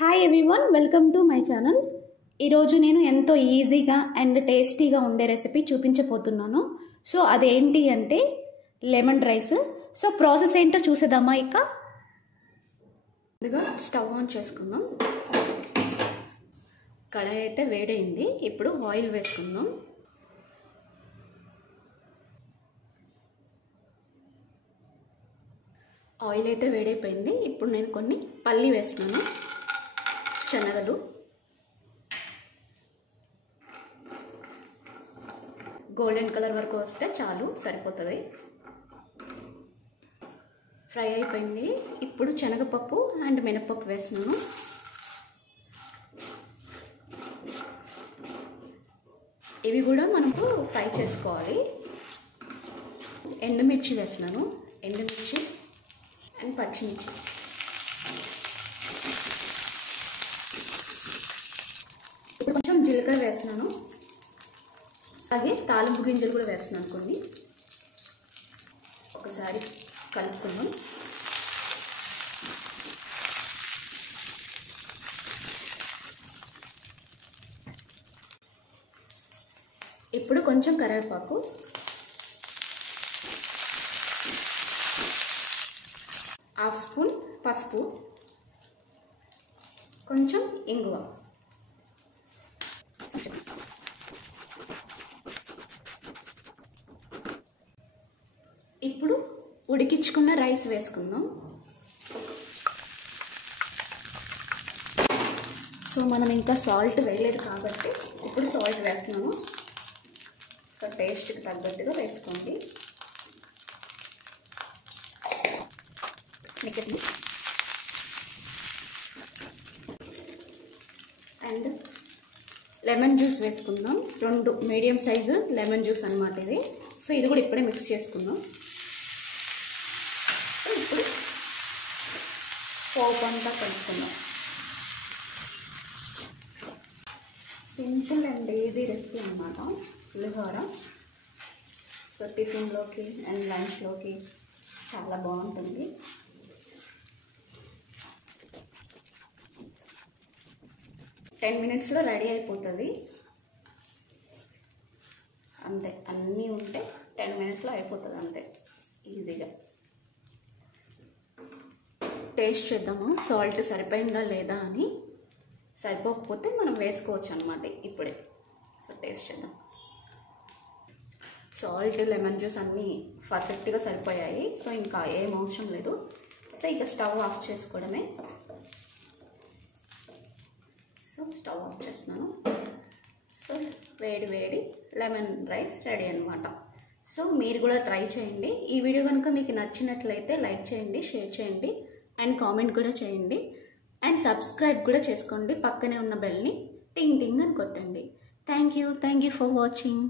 Hi everyone, welcome to my channel. ఈరోజు నేను ఎంతో ఈజీగా అండ్ టేస్టీగా ఉండే రెసిపీ చూపించబోతున్నాను. సో అదేంటి అంటే లెమన్ రైస్. సో ప్రాసెస్ ఏంటో చూసేద్దామా. ఇక ముందుగా స్టవ్ ఆన్ చేసుకుందాం. కడాయి అయితే వేడైంది. ఇప్పుడు ఆయిల్ వేసుకుందాం. ఆయిల్ అయితే వేడైపోయింది. ఇప్పుడు నేను కొన్ని పల్లి వేస్తున్నాను, శనగలు, గోల్డెన్ కలర్ వరకు వస్తే చాలు, సరిపోతుంది. ఫ్రై అయిపోయింది. ఇప్పుడు శనగపప్పు అండ్ మినపప్పు వేస్తున్నాను. ఇవి కూడా మనకు ఫ్రై చేసుకోవాలి. ఎండుమిర్చి వేస్తున్నాను, ఎండుమిర్చి అండ్ పచ్చిమిర్చి. ఇప్పుడు కొంచెం జీలకర్ర వేస్తున్నాను, అలాగే తాలింపు గింజలు కూడా వేస్తున్నాను కొన్ని. ఒకసారి కలుపుకుందాం. ఇప్పుడు కొంచెం కరివేపాకు, హాఫ్ స్పూన్ పసుపు, కొంచెం ఇంగువ. ఇప్పుడు ఉడికించుకున్న రైస్ వేసుకుందాం. సో మనం ఇంకా సాల్ట్ వేయలేదు కాబట్టి ఇప్పుడు సాల్ట్ వేస్తున్నాము. సో టేస్ట్కి తగ్గట్టుగా వేసుకోండి. అండ్ లెమన్ జ్యూస్ వేసుకుందాం. 2 మీడియం సైజు లెమన్ జ్యూస్ అనమాట ఇది. సో ఇది కూడా ఇప్పుడే మిక్స్ చేసుకుందాం. సో ఇప్పుడు పోపు అంతా కలుపుకుందాం. సింపుల్ అండ్ ఈజీ రెసిపీ అన్నమాట పులిహోర. సో టిఫిన్లోకి అండ్ లంచ్లోకి చాలా బాగుంటుంది. టెన్ మినిట్స్లో రెడీ అయిపోతుంది. అంతే, అన్నీ ఉంటే 10 మినిట్స్లో అయిపోతుంది అంతే, ఈజీగా. టేస్ట్ చేద్దాము సాల్ట్ సరిపోయిందా లేదా అని. సరిపోకపోతే మనం వేసుకోవచ్చు అనమాట ఇప్పుడే. సో టేస్ట్ చేద్దాం. సాల్ట్, లెమన్ జ్యూస్ అన్నీ పర్ఫెక్ట్గా సరిపోయాయి. సో ఇంకా ఏం అవసరం లేదు. సో ఇక స్టవ్ ఆఫ్ చేసుకోవడమే. సో స్టవ్ ఆఫ్ చేస్తున్నాను. సో వేడి వేడి లెమన్ రైస్ రెడీ అనమాట. సో మీరు కూడా ట్రై చేయండి. ఈ వీడియో కనుక మీకు నచ్చినట్లయితే లైక్ చేయండి, షేర్ చేయండి అండ్ కామెంట్ కూడా చేయండి. అండ్ సబ్స్క్రైబ్ కూడా చేసుకోండి. పక్కనే ఉన్న బెల్ని టింగ్ టింగ్ అని కొట్టండి. Thank you for watching.